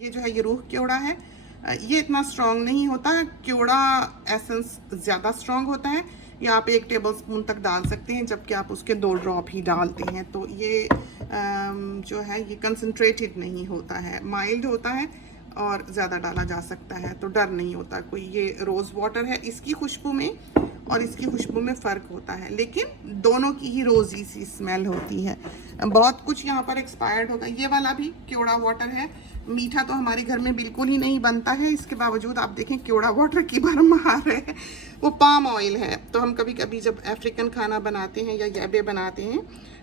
ये जो है ये रूह केवड़ा है। ये इतना स्ट्रॉन्ग नहीं होता, केवड़ा एसेंस ज़्यादा स्ट्रॉन्ग होता है। ये आप 1 टेबल स्पून तक डाल सकते हैं, जबकि आप उसके 2 ड्रॉप ही डालते हैं। तो ये जो है ये कंसनट्रेटेड नहीं होता है, माइल्ड होता है और ज़्यादा डाला जा सकता है, तो डर नहीं होता कोई। ये रोज़ वाटर है, इसकी खुशबू में और इसकी खुशबू में फ़र्क होता है, लेकिन दोनों की ही रोज़ी सी स्मेल होती है। बहुत कुछ यहाँ पर एक्सपायर्ड होगा। ये वाला भी केवड़ा वाटर है। मीठा तो हमारे घर में बिल्कुल ही नहीं बनता है, इसके बावजूद आप देखें केवड़ा वाटर की भरमार है। वो पाम ऑयल है, तो हम कभी कभी जब अफ्रीकन खाना बनाते हैं या यबे बनाते हैं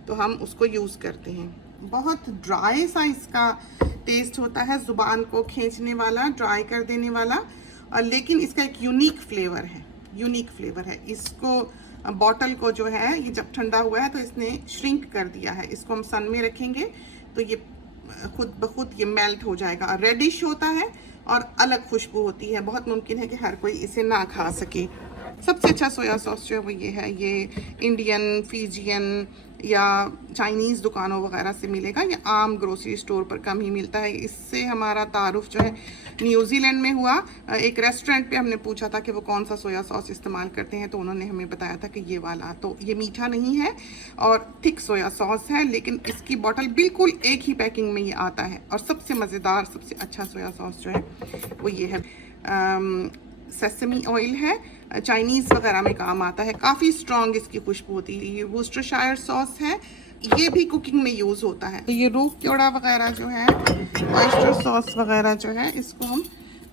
तो हम उसको यूज़ करते हैं। बहुत ड्राई सा इसका टेस्ट होता है, ज़ुबान को खींचने वाला, ड्राई कर देने वाला, लेकिन इसका एक यूनिक फ्लेवर है, यूनिक फ्लेवर है। इसको बॉटल को जो है ये जब ठंडा हुआ है तो इसने श्रिंक कर दिया है। इसको हम सन में रखेंगे तो ये खुद ब खुद ये मेल्ट हो जाएगा। रेडिश होता है और अलग खुशबू होती है। बहुत मुमकिन है कि हर कोई इसे ना खा सके। सबसे अच्छा सोया सॉस जो है वो ये है। ये इंडियन, फिजियन या चाइनीज़ दुकानों वगैरह से मिलेगा। ये आम ग्रोसरी स्टोर पर कम ही मिलता है। इससे हमारा तारुफ जो है न्यूजीलैंड में हुआ। एक रेस्टोरेंट पे हमने पूछा था कि वो कौन सा सोया सॉस इस्तेमाल करते हैं, तो उन्होंने हमें बताया था कि ये वाला। तो ये मीठा नहीं है और थिक सोया सॉस है, लेकिन इसकी बॉटल बिल्कुल एक ही पैकिंग में ये आता है। और सबसे मज़ेदार, सबसे अच्छा सोया सॉस जो है वो ये है। सेसमी ऑयल है, चाइनीज़ वगैरह में काम आता है। काफ़ी स्ट्रॉन्ग इसकी खुशबू होती है। ये वुस्टरशायर सॉस है, ये भी कुकिंग में यूज़ होता है। ये रूह केवड़ा वगैरह जो है, ऑयस्टर सॉस वगैरह जो है, इसको हम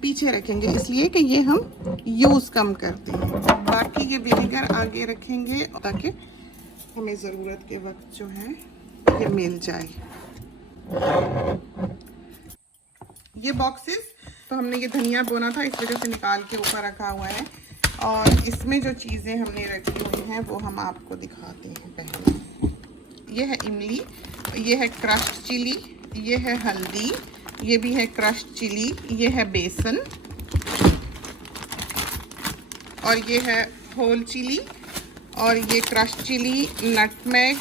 पीछे रखेंगे, इसलिए कि ये हम यूज़ कम करते हैं। बाकी ये विनेगर आगे रखेंगे ताकि हमें ज़रूरत के वक्त जो है ये मिल जाए। ये बॉक्सेस तो हमने ये धनिया बोना था, इस वजह से निकाल के ऊपर रखा हुआ है। और इसमें जो चीज़ें हमने रखी हुई हैं वो हम आपको दिखाते हैं। पहले ये है इमली, ये है क्रश्ड चिली, ये है हल्दी, ये भी है क्रश्ड चिली, ये है बेसन, और ये है होल चिली, और ये क्रश्ड चिली, नटमेग,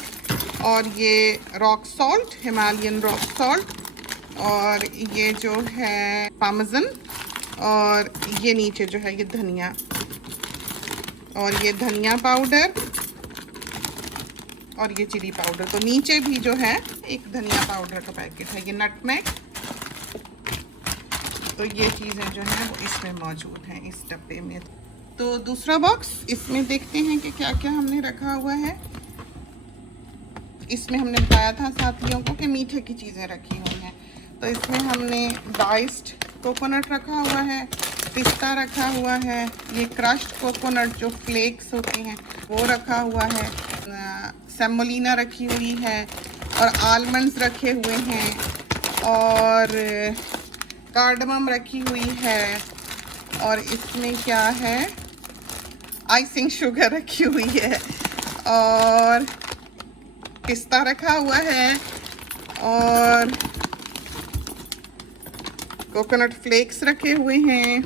और ये rock salt, Himalayan rock salt, और ये जो है पार्मेसन, और ये नीचे जो है ये धनिया, और ये धनिया पाउडर, और ये चिली पाउडर। तो नीचे भी जो है एक धनिया पाउडर का पैकेट है। ये नटमेग। तो ये चीज़ें जो हैं वो इसमें मौजूद हैं इस डब्बे में। तो दूसरा बॉक्स, इसमें देखते हैं कि क्या क्या हमने रखा हुआ है। इसमें हमने बताया था साथियों को कि मीठे की चीज़ें रखी हुई हैं। तो इसमें हमने डाइस्ड कोकोनट रखा हुआ है, पिस्ता रखा हुआ है, ये क्रश्ड कोकोनट जो फ्लेक्स होते हैं वो रखा हुआ है, सेमोलिना रखी हुई है, और आलमंड्स रखे हुए हैं, और कार्डमम रखी हुई है, और इसमें क्या है, आइसिंग शुगर रखी हुई है, और पिस्ता रखा हुआ है, और कोकोनट फ्लेक्स रखे हुए हैं,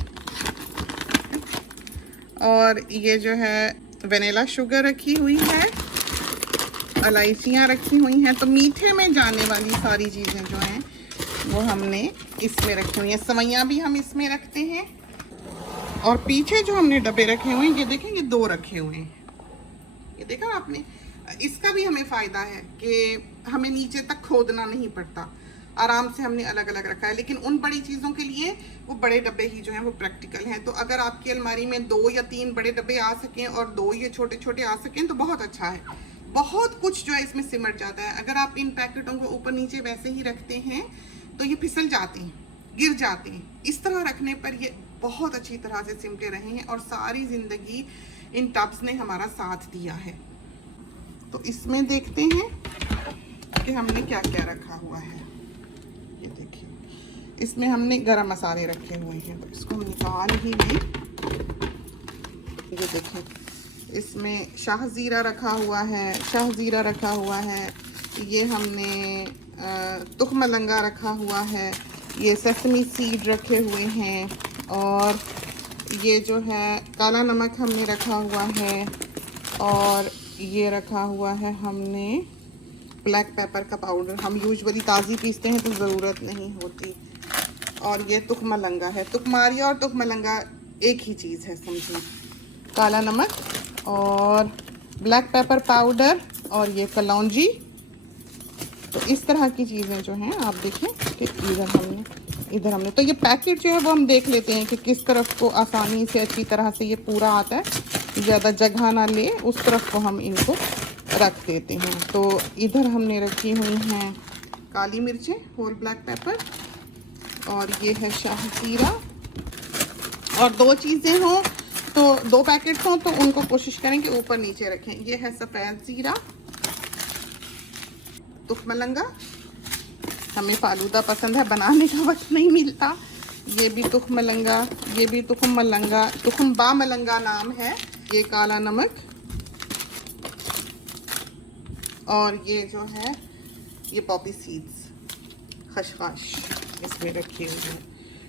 और ये जो है वनीला शुगर रखी हुई है, इलायचियाँ रखी हुई हैं। तो मीठे में जाने वाली सारी चीज़ें जो हैं वो हमने इसमें रखी हुई हैं। सवैयाँ भी हम इसमें रखते हैं। और पीछे जो हमने डब्बे रखे हुए हैं, ये देखें, ये 2 रखे हुए हैं। ये देखा आपने? इसका भी हमें फ़ायदा है कि हमें नीचे तक खोदना नहीं पड़ता, आराम से हमने अलग अलग रखा है। लेकिन उन बड़ी चीज़ों के लिए वो बड़े डब्बे ही जो हैं वो प्रैक्टिकल हैं। तो अगर आपकी अलमारी में 2 या 3 बड़े डब्बे आ सकें और 2 ये छोटे छोटे आ सकें तो बहुत अच्छा है। बहुत कुछ जो है इसमें सिमट जाता है। अगर आप इन पैकेटों को ऊपर नीचे वैसे ही रखते हैं तो ये फिसल जाते हैं, गिर जाते हैं। इस तरह रखने पर ये बहुत अच्छी तरह से सिमटे रहे हैं और सारी ज़िंदगी इन टब्स ने हमारा साथ दिया है। तो इसमें देखते हैं कि हमने क्या क्या रखा हुआ है। ये देखिए, इसमें हमने गरम मसाले रखे हुए हैं, तो इसको हम निकाल ही लें। ये देखिए, इसमें शाहज़ीरा रखा हुआ है, शाहज़ीरा रखा हुआ है, ये हमने तुख्म लंगा रखा हुआ है, ये सेसमी सीड रखे हुए हैं, और ये जो है काला नमक हमने रखा हुआ है, और ये रखा हुआ है हमने ब्लैक पेपर का पाउडर। हम यूजुअली ताज़ी पीसते हैं तो ज़रूरत नहीं होती। और ये तुखमलंगा है। तुखमारिया और तुखमलंगा एक ही चीज़ है समझिए। काला नमक और ब्लैक पेपर पाउडर और ये कलौंजी। तो इस तरह की चीज़ें जो हैं आप देखें कि इधर हमने तो ये पैकेट जो है वो हम देख लेते हैं कि किस तरफ को आसानी से अच्छी तरह से ये पूरा आता है, ज़्यादा जगह ना ले, उस तरफ को हम इनको रख देते हैं। तो इधर हमने रखी हुई हैं काली मिर्चें, होल ब्लैक पेपर, और ये है शाही जीरा। और दो चीज़ें हों तो 2 पैकेट्स हों तो उनको कोशिश करें कि ऊपर नीचे रखें। ये है सफ़ेद जीरा, तुखमलंगा, हमें फालूदा पसंद है, बनाने का वक्त नहीं मिलता। ये भी तुखमलंगा, ये भी तुखमलंगा, तुखमबा मलंगा नाम है। ये काला नमक और ये जो है ये पॉपी सीड्स, खसखस इसमें रखी हुई है।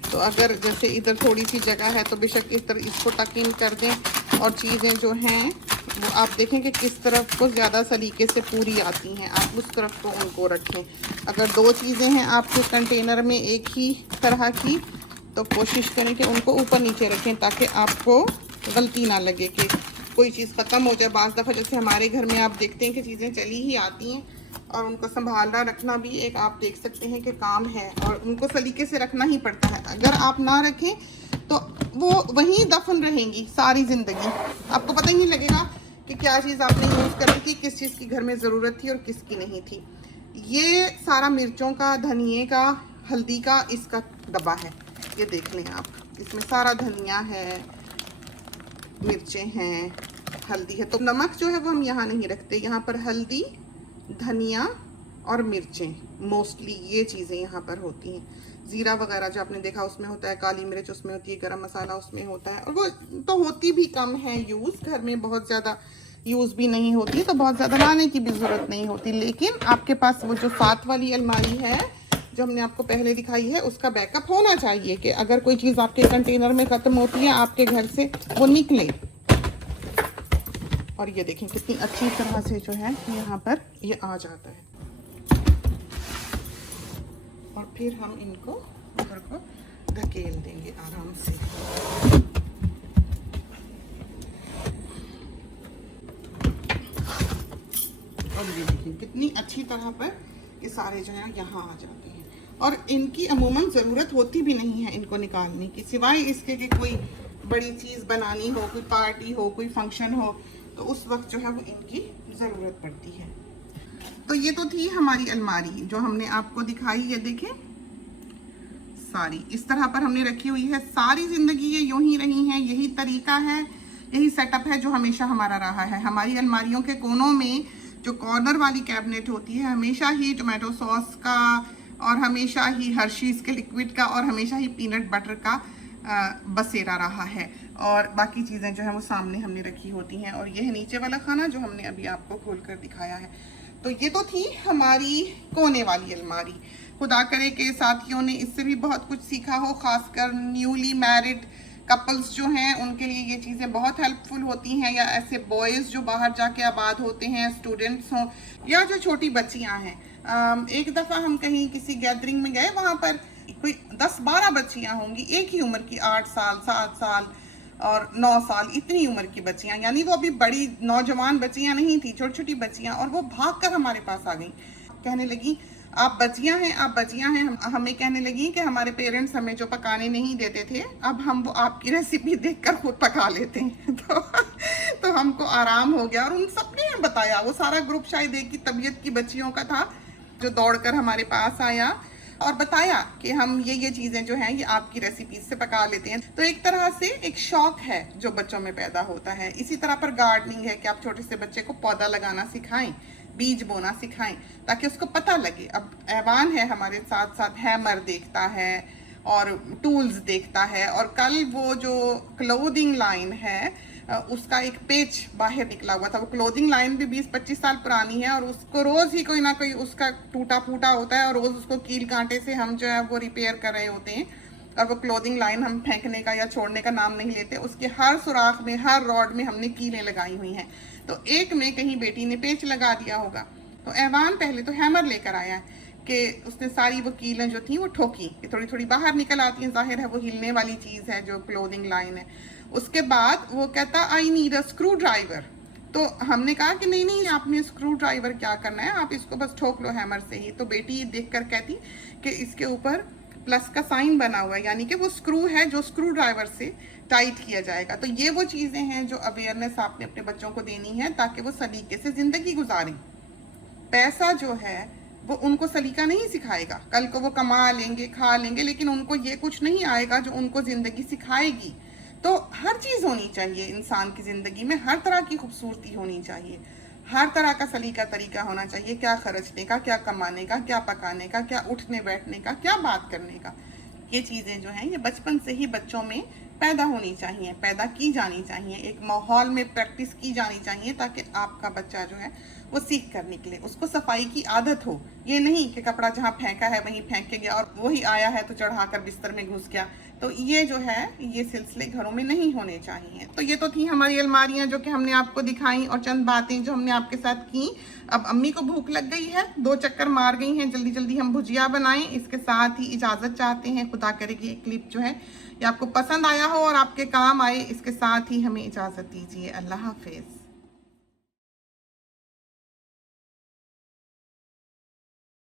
तो अगर जैसे इधर थोड़ी सी जगह है तो बेशक इधर इसको टक इन कर दें। और चीज़ें जो हैं वो आप देखें कि किस तरफ को ज़्यादा सलीके से पूरी आती हैं, आप उस तरफ को उनको रखें। अगर 2 चीज़ें हैं आपके कंटेनर में एक ही तरह की तो कोशिश करें कि उनको ऊपर नीचे रखें ताकि आपको गलती ना लगे कि कोई चीज़ ख़त्म हो जाए। बाज़ दफ़ा जैसे हमारे घर में आप देखते हैं कि चीज़ें चली ही आती हैं और उनको संभालना रखना भी एक आप देख सकते हैं कि काम है और उनको सलीके से रखना ही पड़ता है। अगर आप ना रखें तो वो वहीं दफन रहेंगी सारी ज़िंदगी, आपको पता ही नहीं लगेगा कि क्या चीज़ आपने यूज़ करी थी, किस चीज़ की घर में ज़रूरत थी और किसकी नहीं थी। ये सारा मिर्चों का, धनिए का, हल्दी का इसका डब्बा है, ये देख लें आप। इसमें सारा धनिया है, मिर्चें हैं, हल्दी है। तो नमक जो है वो हम यहाँ नहीं रखते, यहाँ पर हल्दी, धनिया और मिर्चें, मोस्टली ये चीज़ें यहाँ पर होती हैं। ज़ीरा वगैरह जो आपने देखा उसमें होता है, काली मिर्च उसमें होती है, गरम मसाला उसमें होता है। और वो तो होती भी कम है यूज़, घर में बहुत ज़्यादा यूज़ भी नहीं होती, तो बहुत ज़्यादा लाने की भी ज़रूरत नहीं होती। लेकिन आपके पास वो जो 7 वाली अलमारी है जो हमने आपको पहले दिखाई है उसका बैकअप होना चाहिए कि अगर कोई चीज़ आपके कंटेनर में ख़त्म होती है आपके घर से वो निकले। और ये देखें कितनी अच्छी तरह से जो है यहाँ पर ये आ जाता है। और फिर हम इनको ऊपर को धकेल देंगे आराम से। और ये देखिए कितनी अच्छी तरह पर ये सारे जो है यहाँ आ जाते हैं। और इनकी अमूमन ज़रूरत होती भी नहीं है इनको निकालने की, सिवाय इसके कि कोई बड़ी चीज़ बनानी हो, कोई पार्टी हो, कोई फंक्शन हो, तो उस वक्त जो है वो इनकी ज़रूरत पड़ती है। तो ये तो थी हमारी अलमारी जो हमने आपको दिखाई है। देखें सारी इस तरह पर हमने रखी हुई है, सारी ज़िंदगी ये यूं ही रही हैं, यही तरीका है, यही सेटअप है जो हमेशा हमारा रहा है। हमारी अलमारियों के कोनों में जो कॉर्नर वाली कैबिनेट होती है हमेशा ही टोमेटो सॉस का और हमेशा ही हर्शीज़ के लिक्विड का और हमेशा ही पीनट बटर का बसेरा रहा है। और बाकी चीज़ें जो है वो सामने हमने रखी होती हैं। और ये है नीचे वाला खाना जो हमने अभी आपको खोल कर दिखाया है। तो ये तो थी हमारी कोने वाली अलमारी। खुदा करे कि साथियों ने इससे भी बहुत कुछ सीखा हो, खासकर न्यूली मैरिड कपल्स जो हैं उनके लिए ये चीज़ें बहुत हेल्पफुल होती हैं, या ऐसे बॉयज़ जो बाहर जाके आबाद होते हैं, स्टूडेंट्स हों या जो छोटी बच्चियां हैं। एक दफ़ा हम कहीं किसी गैदरिंग में गए, वहाँ पर कोई 10-12 बच्चियां होंगी एक ही उम्र की, 8 साल 7 साल और 9 साल, इतनी उम्र की बच्चियां, यानी वो अभी बड़ी नौजवान बच्चियां नहीं थी, छोटी छोटी बच्चियां। और वो भागकर हमारे पास आ गई, कहने लगी आप बच्चियां हैं, आप बच्चियां हैं। हमें कहने लगी कि हमारे पेरेंट्स हमें जो पकाने नहीं देते थे अब हम वो आपकी रेसिपी देखकर खुद पका लेते हैं। तो हमको आराम हो गया। और उन सब ने बताया, वो सारा ग्रुप शायद एक ही तबीयत की बच्चियों का था जो दौड़कर हमारे पास आया और बताया कि हम ये चीज़ें जो हैं ये आपकी रेसिपीज से पका लेते हैं। तो एक तरह से एक शौक है जो बच्चों में पैदा होता है। इसी तरह पर गार्डनिंग है कि आप छोटे से बच्चे को पौधा लगाना सिखाएं, बीज बोना सिखाएं, ताकि उसको पता लगे। अब ऐवान है हमारे साथ साथ, हैमर देखता है और टूल्स देखता है। और कल वो जो क्लोथिंग लाइन है उसका एक पेज बाहर निकला हुआ था। वो क्लोथिंग लाइन भी 20-25 साल पुरानी है और उसको रोज़ ही कोई ना कोई उसका टूटा फूटा होता है और रोज़ उसको कील कांटे से हम जो है वो रिपेयर कर रहे होते हैं। और वो क्लोथिंग लाइन हम फेंकने का या छोड़ने का नाम नहीं लेते, उसके हर सुराख में, हर रॉड में हमने कीलें लगाई हुई हैं। तो एक में कहीं बेटी ने पेच लगा दिया होगा, तो ऐवान पहले तो हैमर लेकर आया है कि उसने सारी वो कीलें जो थी वो ठोकी, कि थोड़ी थोड़ी बाहर निकल आती हैं, जाहिर है वो हिलने वाली चीज़ है जो क्लोथिंग लाइन है। उसके बाद वो कहता I need a screw driver. तो हमने कहा कि नहीं नहीं, आपने स्क्रू ड्राइवर क्या करना है, आप इसको बस ठोक लो हैमर से ही। तो बेटी देख कर कहती कि इसके ऊपर प्लस का साइन बना हुआ है, यानी कि वो स्क्रू है जो स्क्रू ड्राइवर से टाइट किया जाएगा। तो ये वो चीज़ें हैं जो अवेयरनेस आपने अपने बच्चों को देनी है ताकि वो सलीके से ज़िंदगी गुजारें। पैसा जो है वो उनको सलीका नहीं सिखाएगा, कल को वो कमा लेंगे खा लेंगे, लेकिन उनको ये कुछ नहीं आएगा जो उनको ज़िंदगी सिखाएगी। तो हर चीज़ होनी चाहिए इंसान की ज़िंदगी में, हर तरह की खूबसूरती होनी चाहिए, हर तरह का सलीका तरीका होना चाहिए, क्या खर्चने का, क्या कमाने का, क्या पकाने का, क्या उठने बैठने का, क्या बात करने का। ये चीज़ें जो हैं ये बचपन से ही बच्चों में पैदा होनी चाहिए, पैदा की जानी चाहिए, एक माहौल में प्रैक्टिस की जानी चाहिए ताकि आपका बच्चा जो है वो सीख कर निकले, उसको सफाई की आदत हो। ये नहीं कि कपड़ा जहाँ फेंका है वहीं फेंक के गया और वही आया है तो चढ़ाकर बिस्तर में घुस गया। तो ये जो है ये सिलसिले घरों में नहीं होने चाहिए। तो ये तो थी हमारी अलमारियाँ जो कि हमने आपको दिखाई और चंद बातें जो हमने आपके साथ की। अब अम्मी को भूख लग गई है, 2 चक्कर मार गई हैं, जल्दी जल्दी हम भुजिया बनाएं। इसके साथ ही इजाज़त चाहते हैं, खुदा करे कि ये क्लिप जो है ये आपको पसंद आया हो और आपके काम आए। इसके साथ ही हमें इजाज़त दीजिए। अल्लाह हाफिज़।